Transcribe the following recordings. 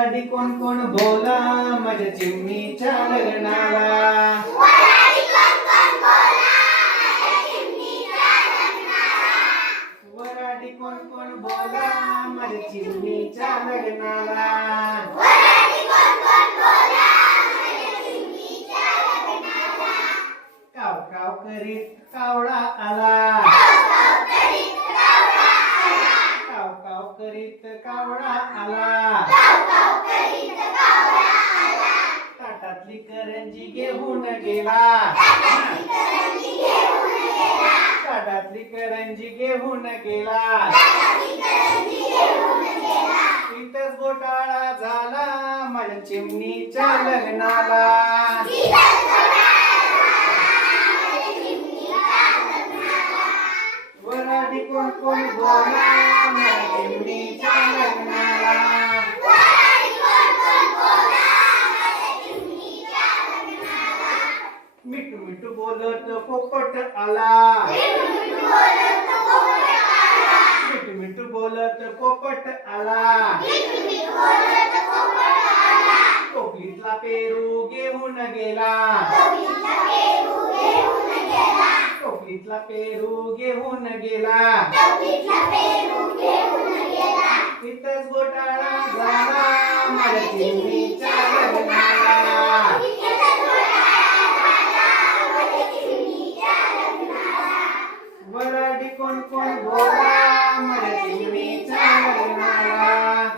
आधी कोण कोण बोला माझ्या चिमणीच्या लग्नाला. वराडी कोण कोण बोला माझ्या चिमणीच्या लग्नाला. काव काव करीत कावळा आला. काव काव करीत कावळा आला. ताटातली करंजी घेऊन गेला. ताटातली करंजी घेऊन गेला. इथंच घोटाळा झाला माझ्या चिमणीच्या लग्नाला. वराडी कोण कोण बोला माझ्या चिमणीच्या लग्नाला. मिठू मिठू बोलत पोपट आला. मिठू मिठू बोलत पोपट आला. टोपलीतला पेरू घेऊन गेला. टोपलीतला पेरू घेऊन गेला. इथंच घोटाळा झाला माझ्या चिमणीच्या लग्नाला. वराडी कोण कोण बोला माझ्या चिमणीच्या लग्नाला.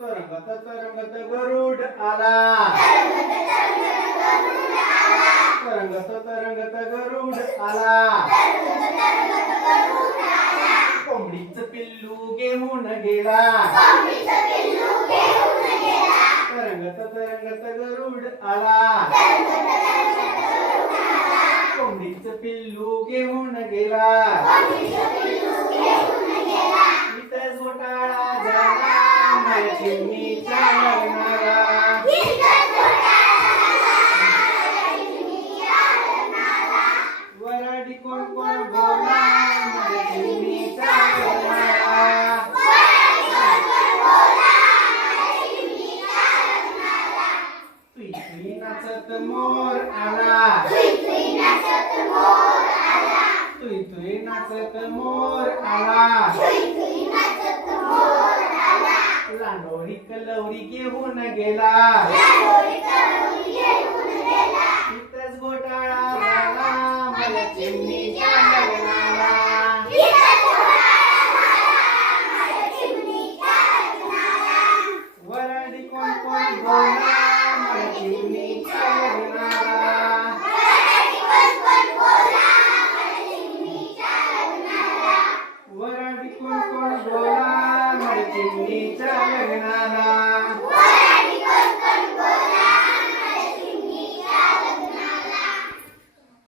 तरंगत तरंगत गरुड आला. तरंगत तरंगत गरुड आला. कोंबडीचं पिल्लू घेऊन गेला. तरंगत तरंगत गरुड आला. कोंबडीचं पिल्लू घेऊन गेला. इथंच घोटाळा झाला माझ्या चिमणीच्या लग्नाला. वराडी कोण कोण बोला माझ्या चिमणीच्या लग्नाला. तुई तुई नाचत मोर आला. तुई तुई नाचत मोर आला. लांडोळी कलवरी घेऊन गेला. इथंच घोटाळा झाला माझ्या चिमणीच्या लग्नाला. वराडी कोण कोण बोला माझ्या चिमणीच्या लग्नाला.